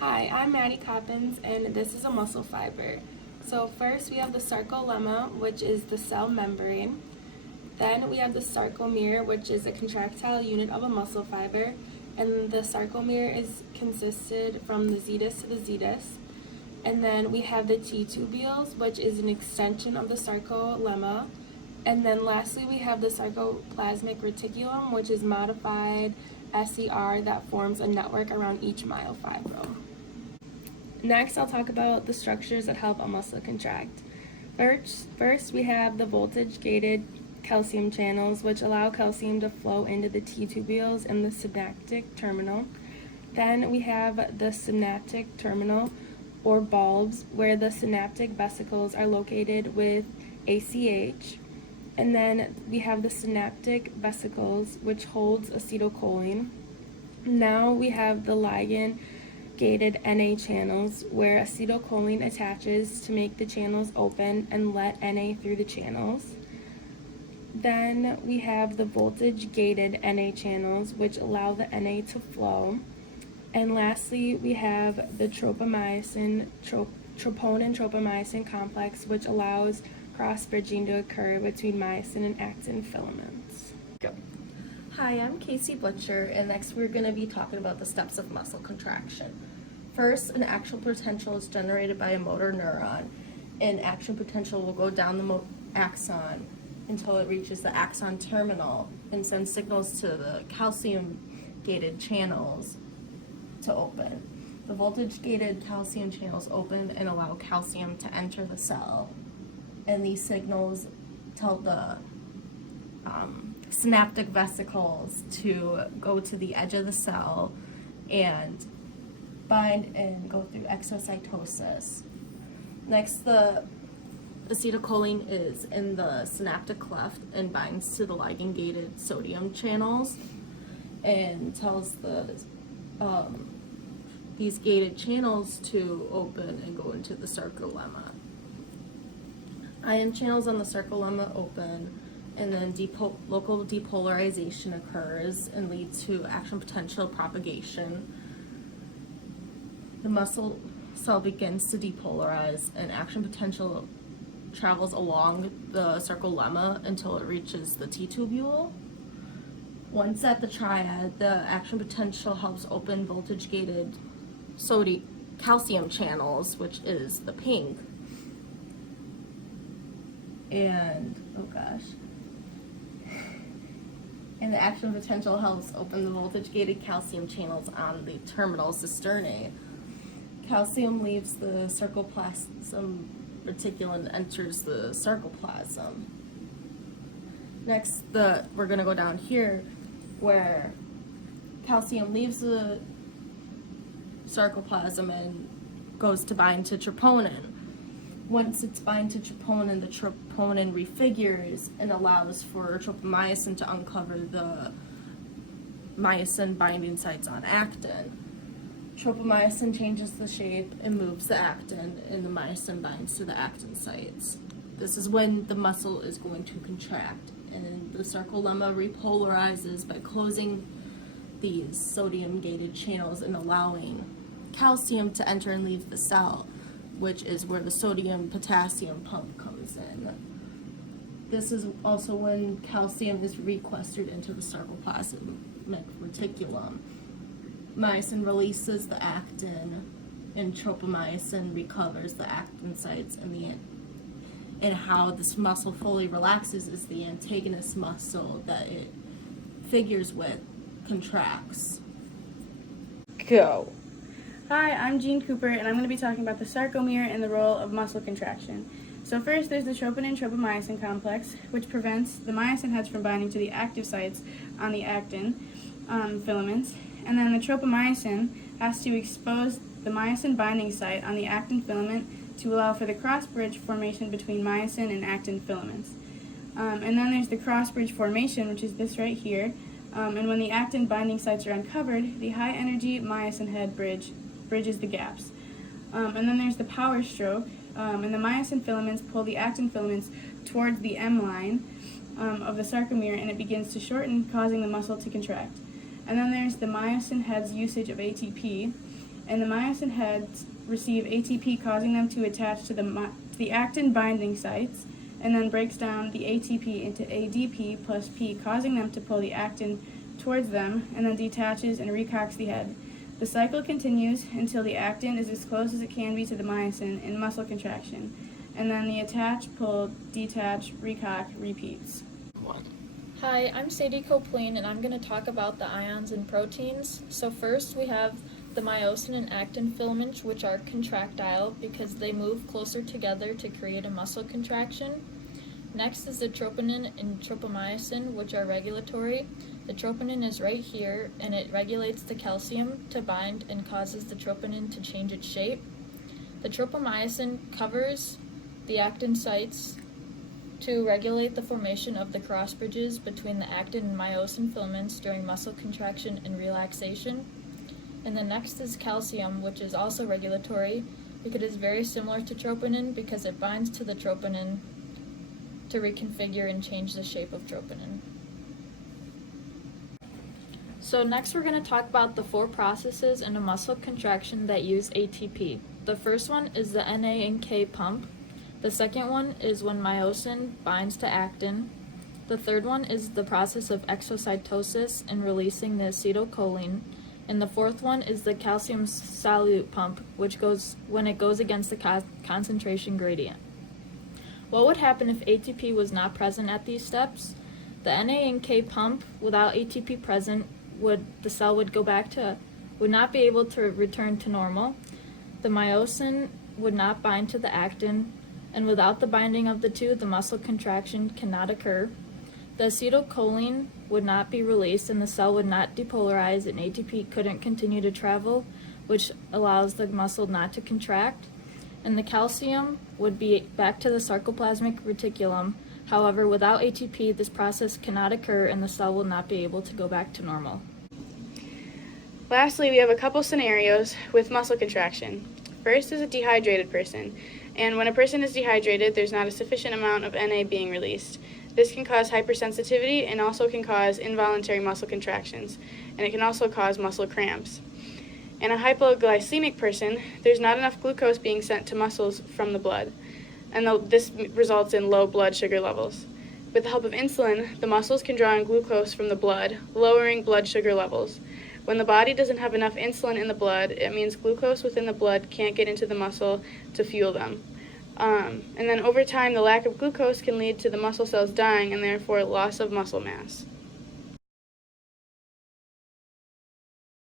Hi, I'm Maddie Coppins, and this is a muscle fiber. So first we have the sarcolemma, which is the cell membrane. Then we have the sarcomere, which is a contractile unit of a muscle fiber. And the sarcomere is consisted from the zetus to the zetus. And then we have the T-tubules, which is an extension of the sarcolemma. And then lastly, we have the sarcoplasmic reticulum, which is modified SER that forms a network around each myofibril. Next, I'll talk about the structures that help a muscle contract. First, we have the voltage-gated calcium channels, which allow calcium to flow into the T-tubules and the synaptic terminal. Then we have the synaptic terminal, or bulbs, where the synaptic vesicles are located with ACH. And then we have the synaptic vesicles, which holds acetylcholine. Now we have the ligand-gated Na channels, where acetylcholine attaches to make the channels open and let Na through the channels. Then we have the voltage-gated Na channels, which allow the Na to flow. And lastly, we have the troponin-tropomyosin complex, which allows cross-bridging to occur between myosin and actin filaments. Go. Hi, I'm Casey Butcher, and next we're going to be talking about the steps of muscle contraction. First, an action potential is generated by a motor neuron, and action potential will go down the axon until it reaches the axon terminal and sends signals to the calcium-gated channels to open. The voltage-gated calcium channels open and allow calcium to enter the cell, and these signals tell the synaptic vesicles to go to the edge of the cell and bind and go through exocytosis. Next, the acetylcholine is in the synaptic cleft and binds to the ligand-gated sodium channels and tells these gated channels to open and go into the sarcolemma. Ion channels on the sarcolemma open, and then local depolarization occurs and leads to action potential propagation. The muscle cell begins to depolarize, and action potential travels along the sarcolemma until it reaches the T-tubule. Once at the triad, the action potential helps open voltage-gated calcium channels, which is the pink. And the action potential helps open the voltage-gated calcium channels on the terminal cisternae. Calcium leaves the sarcoplasm reticulum and enters the sarcoplasm. Next, we're going to go down here where calcium leaves the sarcoplasm and goes to bind to troponin. Once it's bind to troponin, the troponin refigures and allows for tropomyosin to uncover the myosin binding sites on actin. Tropomyosin changes the shape and moves the actin, and the myosin binds to the actin sites. This is when the muscle is going to contract, and the sarcolemma repolarizes by closing these sodium-gated channels and allowing calcium to enter and leave the cell, which is where the sodium-potassium pump comes in. This is also when calcium is requestered into the sarcoplasmic reticulum. Myosin releases the actin, and tropomyosin recovers the actin sites, and how this muscle fully relaxes is the antagonist muscle that it figures with contracts. Go. Hi, I'm Jean Cooper, and I'm going to be talking about the sarcomere and the role of muscle contraction. So first, there's the troponin-tropomyosin complex, which prevents the myosin heads from binding to the active sites on the actin filaments. And then the tropomyosin has to expose the myosin binding site on the actin filament to allow for the cross-bridge formation between myosin and actin filaments. And then there's the cross-bridge formation, which is this right here. And when the actin binding sites are uncovered, the high-energy myosin head bridges the gaps. And then there's the power stroke, and the myosin filaments pull the actin filaments towards the M line of the sarcomere, and it begins to shorten, causing the muscle to contract. And then there's the myosin head's usage of ATP, and the myosin heads receive ATP, causing them to attach to the actin binding sites, and then breaks down the ATP into ADP plus P, causing them to pull the actin towards them, and then detaches and recocks the head. The cycle continues until the actin is as close as it can be to the myosin in muscle contraction, and then the attach, pull, detach, recock repeats. Hi, I'm Sadie Copeland, and I'm going to talk about the ions and proteins. So first we have the myosin and actin filaments, which are contractile because they move closer together to create a muscle contraction. Next is the troponin and tropomyosin, which are regulatory. The troponin is right here, and it regulates the calcium to bind and causes the troponin to change its shape. The tropomyosin covers the actin sites to regulate the formation of the cross bridges between the actin and myosin filaments during muscle contraction and relaxation. And the next is calcium, which is also regulatory because it is very similar to troponin because it binds to the troponin to reconfigure and change the shape of troponin. So next we're going to talk about the 4 processes in a muscle contraction that use ATP. The first one is the Na and K pump. The second one is when myosin binds to actin. The third one is the process of exocytosis and releasing the acetylcholine. And the fourth one is the calcium solute pump, which goes when it goes against the concentration gradient. What would happen if ATP was not present at these steps? The Na and K pump, without ATP present, the cell would not be able to return to normal. The myosin would not bind to the actin, and without the binding of the two, the muscle contraction cannot occur. The acetylcholine would not be released, and the cell would not depolarize, and ATP couldn't continue to travel, which allows the muscle not to contract. And the calcium would be back to the sarcoplasmic reticulum. However, without ATP, this process cannot occur, and the cell will not be able to go back to normal. Lastly, we have a couple scenarios with muscle contraction. First is a dehydrated person, and when a person is dehydrated, there's not a sufficient amount of Na being released. This can cause hypersensitivity and also can cause involuntary muscle contractions, and it can also cause muscle cramps. In a hypoglycemic person, there's not enough glucose being sent to muscles from the blood, and this results in low blood sugar levels. With the help of insulin, the muscles can draw in glucose from the blood, lowering blood sugar levels. When the body doesn't have enough insulin in the blood, it means glucose within the blood can't get into the muscle to fuel them. And then over time, the lack of glucose can lead to the muscle cells dying and therefore loss of muscle mass.